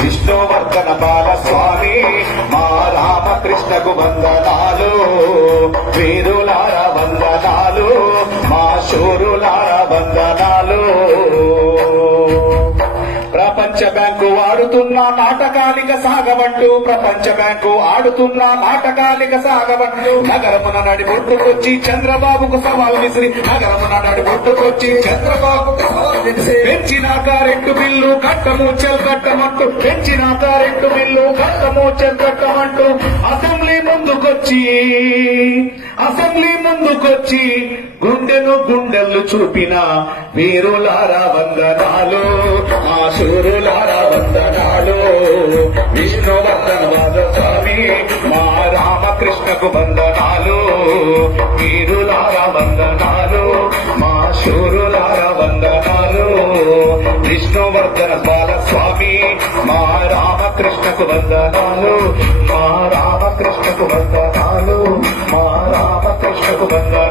విష్ణువర్ధన బాలస్వామి మా రామకృష్ణకు వందనాలు, వీరులార వందనాలు, మా శూరులార వందనాలు. ప్రపంచ బ్యాంకు ఆడుతున్న నాటకాలిక సాగమంటూ, ప్రపంచ బ్యాంకు ఆడుతున్న నాటకాలిక సాగమంటూ, నగరమున నడిబొట్టుకొచ్చి చంద్రబాబుకు సవాల్ విసిరి, నగరమున నడిబొట్టుకొచ్చి చంద్రబాబుకు సవాల్ విసిరి, పెంచిన కరెంటు బిల్లు కట్టమూచల్ కట్టమంటూ, పెంచిన కరెంటు బిల్లు కట్టమూచల్ కట్టమంటూ అసెంబ్లీ ముందుకొచ్చి గుండెలు చూపిన వీరులారా వందనాలు, మా శూరులారా వందనాలు. విష్ణువర్ధన బాలస్వామి మా రామకృష్ణకు వందనాలు, వీరులారా వందనాలు, మా శూరులారా వందనాలు. విష్ణువర్ధన బాలస్వామి మా రామకృష్ణకు వందనాలు, మా రామకృష్ణకు వందనాలు, మా రామకృష్ణకు వందనాలు.